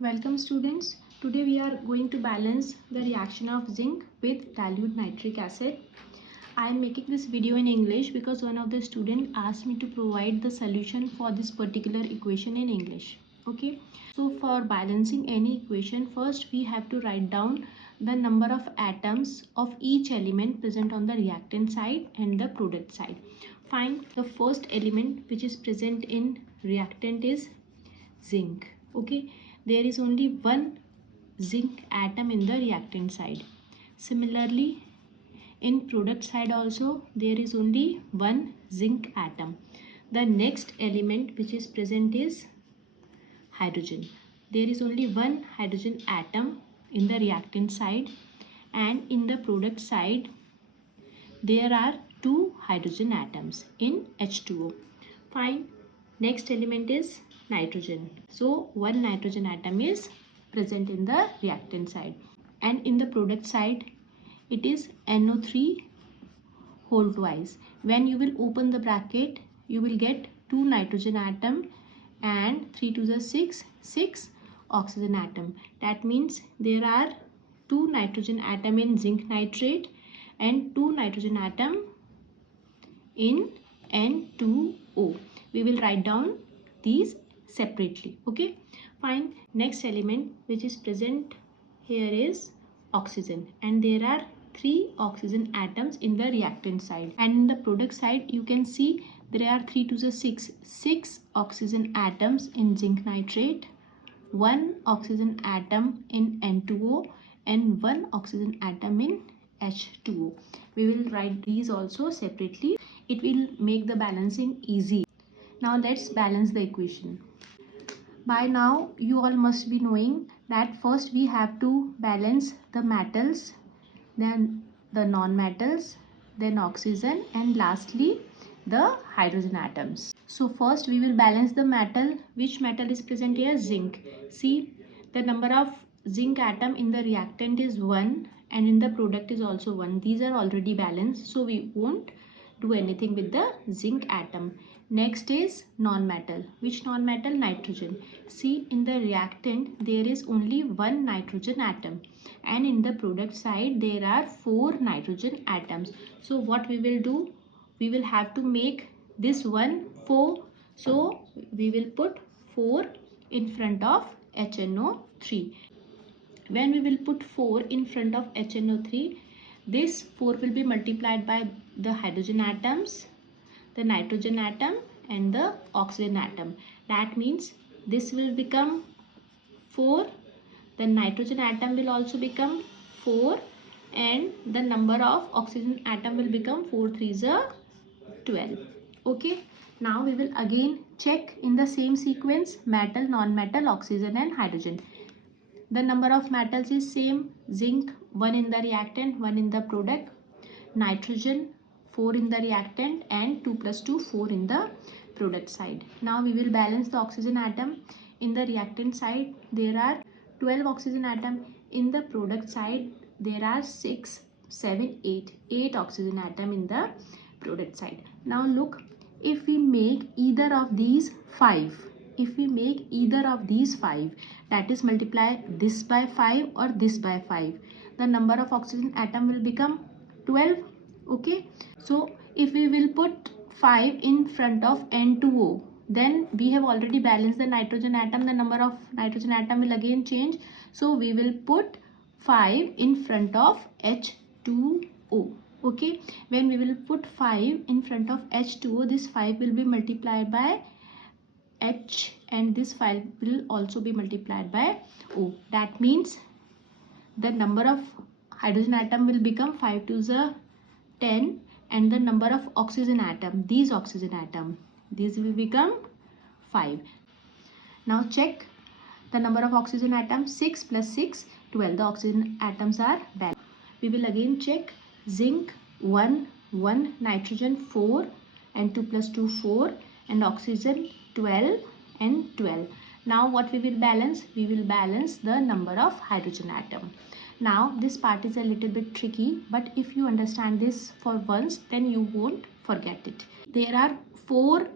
Welcome students. Today we are going to balance the reaction of zinc with dilute nitric acid. I am making this video in English because one of the students asked me to provide the solution for this particular equation in English. Okay. So for balancing any equation, first we have to write down the number of atoms of each element present on the reactant side and the product side. Find the first element which is present in reactant is zinc. Okay, there is only one zinc atom in the reactant side. Similarly, in product side also there is only one zinc atom. The next element which is present is hydrogen. There is only one hydrogen atom in the reactant side, and in the product side there are two hydrogen atoms in H2O. Fine. Next element is nitrogen. So one nitrogen atom is present in the reactant side, and in the product side it is NO3 whole twice. When you will open the bracket, you will get two nitrogen atom and 3 to the 6 oxygen atom. That means there are two nitrogen atom in zinc nitrate and two nitrogen atom in N2O. We will write down these separately. Okay, fine. Next element which is present here is oxygen, and there are three oxygen atoms in the reactant side, and in the product side you can see there are 3 to the 6 oxygen atoms in zinc nitrate, one oxygen atom in N2O, and one oxygen atom in H2O. We will write these also separately. It will make the balancing easy. Now let's balance the equation. By now you all must be knowing that first we have to balance the metals, then the non-metals, then oxygen, and lastly the hydrogen atoms. So first we will balance the metal. Which metal is present here? Zinc. See, the number of zinc atom in the reactant is 1 and in the product is also 1. These are already balanced, so we won't do anything with the zinc atom. Next is non-metal. Which non-metal? Nitrogen. See, in the reactant there is only one nitrogen atom, and in the product side there are 4 nitrogen atoms. So what we will do? We will have to make this one 4. So we will put 4 in front of HNO3. When we will put 4 in front of HNO3, this 4 will be multiplied by the hydrogen atoms, the nitrogen atom, and the oxygen atom. That means this will become 4, the nitrogen atom will also become 4, and the number of oxygen atom will become 4 3s are 12. Okay, now we will again check in the same sequence: metal, non-metal, oxygen, and hydrogen. The number of metals is same: zinc 1 in the reactant, 1 in the product, nitrogen 4 in the reactant, and 2 plus 2 4 in the product side. Now we will balance the oxygen atom. In the reactant side there are 12 oxygen atom, in the product side there are 6 7 8 oxygen atom in the product side. Now look, if we make either of these 5, if we make either of these 5, that is multiply this by 5 or this by 5, the number of oxygen atom will become 12. Okay, so if we will put 5 in front of N2O, then we have already balanced the nitrogen atom. The number of nitrogen atom will again change, so we will put 5 in front of H2O. Okay, when we will put 5 in front of H2O, this 5 will be multiplied by H, and this 5 will also be multiplied by O. That means the number of hydrogen atom will become 5 to the 10, and the number of oxygen atom, these oxygen atom, these will become 5. Now check the number of oxygen atoms. 6 plus 6 12. The oxygen atoms are balanced. We will again check: zinc 1 1, nitrogen 4, and 2 plus 2 4, and oxygen 12 and 12. Now what we will balance? We will balance the number of hydrogen atom. Now this part is a little bit tricky, but if you understand this for once, then you won't forget it. There are 4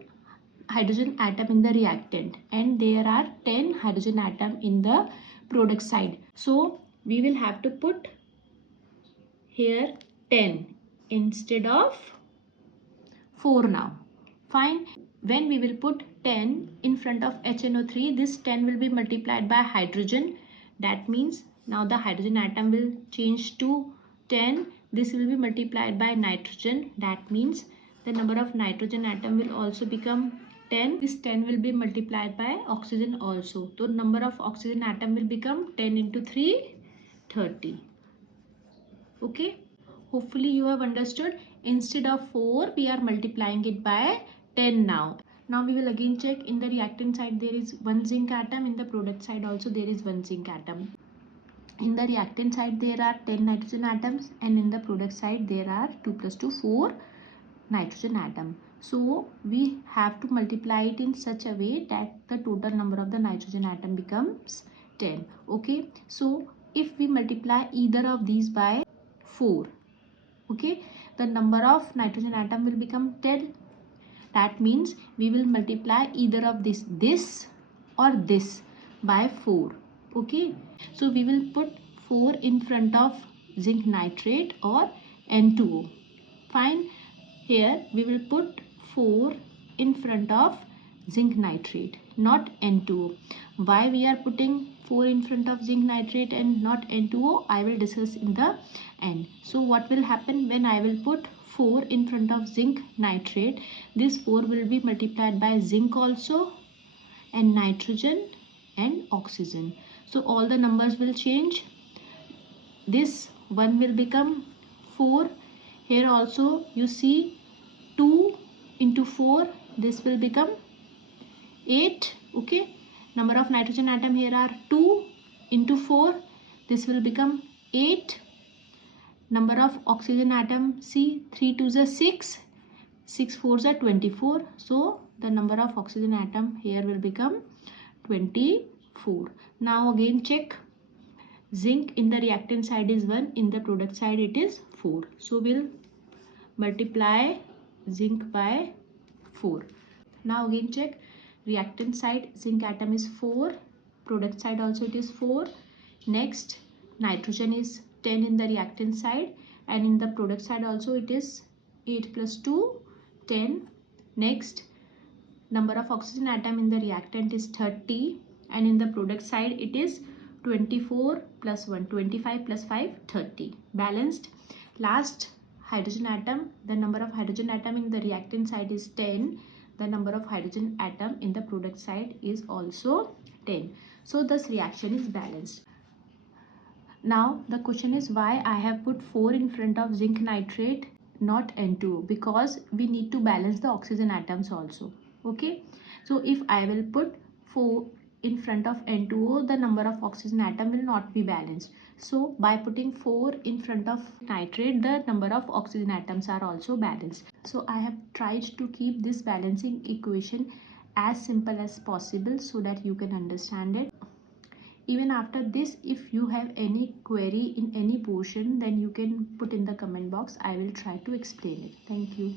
hydrogen atom in the reactant and there are 10 hydrogen atom in the product side. So we will have to put here 10 instead of 4 now. Fine. When we will put 10 in front of HNO3, this 10 will be multiplied by hydrogen. That means now the hydrogen atom will change to 10. This will be multiplied by nitrogen. That means the number of nitrogen atom will also become 10. This 10 will be multiplied by oxygen also. So number of oxygen atom will become 10 into 3, 30. Okay. Hopefully you have understood. Instead of 4, we are multiplying it by 10 now. Now we will again check. In the reactant side there is 1 zinc atom. In the product side also there is 1 zinc atom. In the reactant side there are 10 nitrogen atoms and in the product side there are 2 plus 2 4 nitrogen atom. So we have to multiply it in such a way that the total number of the nitrogen atom becomes 10. Okay. So if we multiply either of these by 4, okay, the number of nitrogen atom will become 10. That means we will multiply either of this or this by 4. Okay. So we will put 4 in front of zinc nitrate or N2O. Fine. Here we will put 4 in front of zinc nitrate, not N2O. Why we are putting 4 in front of zinc nitrate and not N2O, I will discuss in the end. So what will happen when I will put 4 in front of zinc nitrate? This 4 will be multiplied by zinc also and nitrogen and oxygen. So all the numbers will change. This 1 will become 4. Here also you see 2 into 4, this will become 8. Okay. Number of nitrogen atom here are 2 into 4, this will become 8. Number of oxygen atom, see 3 2s are 6, 6 4s are 24. So the number of oxygen atom here will become 24. Now again check. Zinc in the reactant side is 1, in the product side it is 4. So we'll multiply zinc by 4. Now again check. Reactant side zinc atom is 4, product side also it is 4. Next nitrogen is 10 in the reactant side and in the product side also it is 8 plus 2 10. Next number of oxygen atom in the reactant is 30 and in the product side it is 24 plus 1 25 plus 5 30. Balanced. Last hydrogen atom, the number of hydrogen atom in the reactant side is 10. The number of hydrogen atom in the product side is also 10. So this reaction is balanced. Now the question is why I have put 4 in front of zinc nitrate, not N2O, because we need to balance the oxygen atoms also. Okay. So if I will put 4 in front of N2O, the number of oxygen atom will not be balanced. So by putting 4 in front of nitrate, the number of oxygen atoms are also balanced. So I have tried to keep this balancing equation as simple as possible so that you can understand it. Even after this, if you have any query in any portion, then you can put in the comment box. I will try to explain it. Thank you.